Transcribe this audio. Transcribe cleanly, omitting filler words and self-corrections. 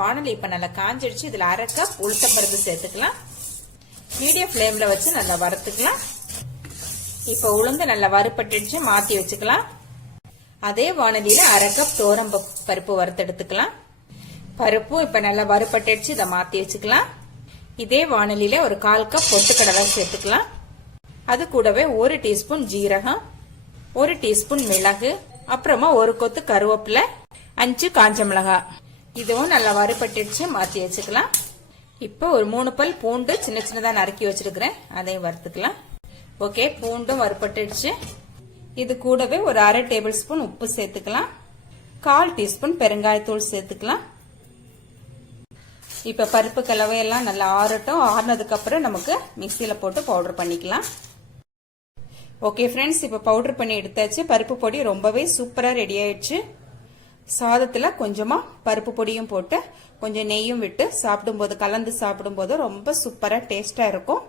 வாணலி இப்ப நல்லா காஞ்சிடுச்சு. இதுல அரை கப் உளுத்தம்பருப்பு சேர்த்துக்கலாம். மீடியம் ஃப்ளேம்ல வச்சு நல்லா வறுத்துக்கலாம். இப்ப உளுந்து நல்லா வறுபட்டுடுச்சு, மாத்தி வச்சுக்கலாம். அதே வாணலியில அரை கப் பருப்பு வறுத்தெடுத்துக்கலாம். பருப்பும் இப்ப நல்லா வறுபட்டுடுச்சு, இதை மாத்தி வச்சுக்கலாம். இதே வாணலியில ஒரு 1/4 கப் பொட்டுக்கடலை சேர்த்துக்கலாம். அது கூடவே 1 டீஸ்பூன் ஜீரகம், 1 டீஸ்பூன் மிளகு, அப்புறமா 1 கொத்து கருவேப்பிலை, 5 காஞ்ச மிளகாய். இதுவும் நல்லா வறுபட்டுடுச்சு, மாத்தி வச்சுக்கலாம். இப்போ ஒரு 3 பல் பூண்டு சின்ன சின்னதா நறுக்கி வச்சிருக்கிறேன், அதையும் வறுத்துக்கலாம். ஓகே, பூண்டும் வறுபட்டுடுச்சு. இது கூடவே ஒரு அரை டேபிள் ஸ்பூன் உப்பு சேர்த்துக்கலாம். 1/4 டீஸ்பூன் பெருங்காயத்தூள் சேர்த்துக்கலாம். இப்ப பருப்பு கலவையெல்லாம் நல்லா ஆறட்டும். ஆறுனதுக்கு அப்புறம் நமக்கு மிக்சியில போட்டு பவுடர் பண்ணிக்கலாம். ஓகே ஃப்ரெண்ட்ஸ், இப்ப பவுடர் பண்ணி எடுத்தாச்சு. பருப்பு பொடி ரொம்பவே சூப்பரா ரெடி ஆயிடுச்சு. சாதத்துல கொஞ்சமா பருப்பு பொடியும் போட்டு கொஞ்சம் நெய்யும் விட்டு சாப்பிடும்போது, கலந்து சாப்பிடும்போது ரொம்ப சூப்பரா டேஸ்டா இருக்கும்.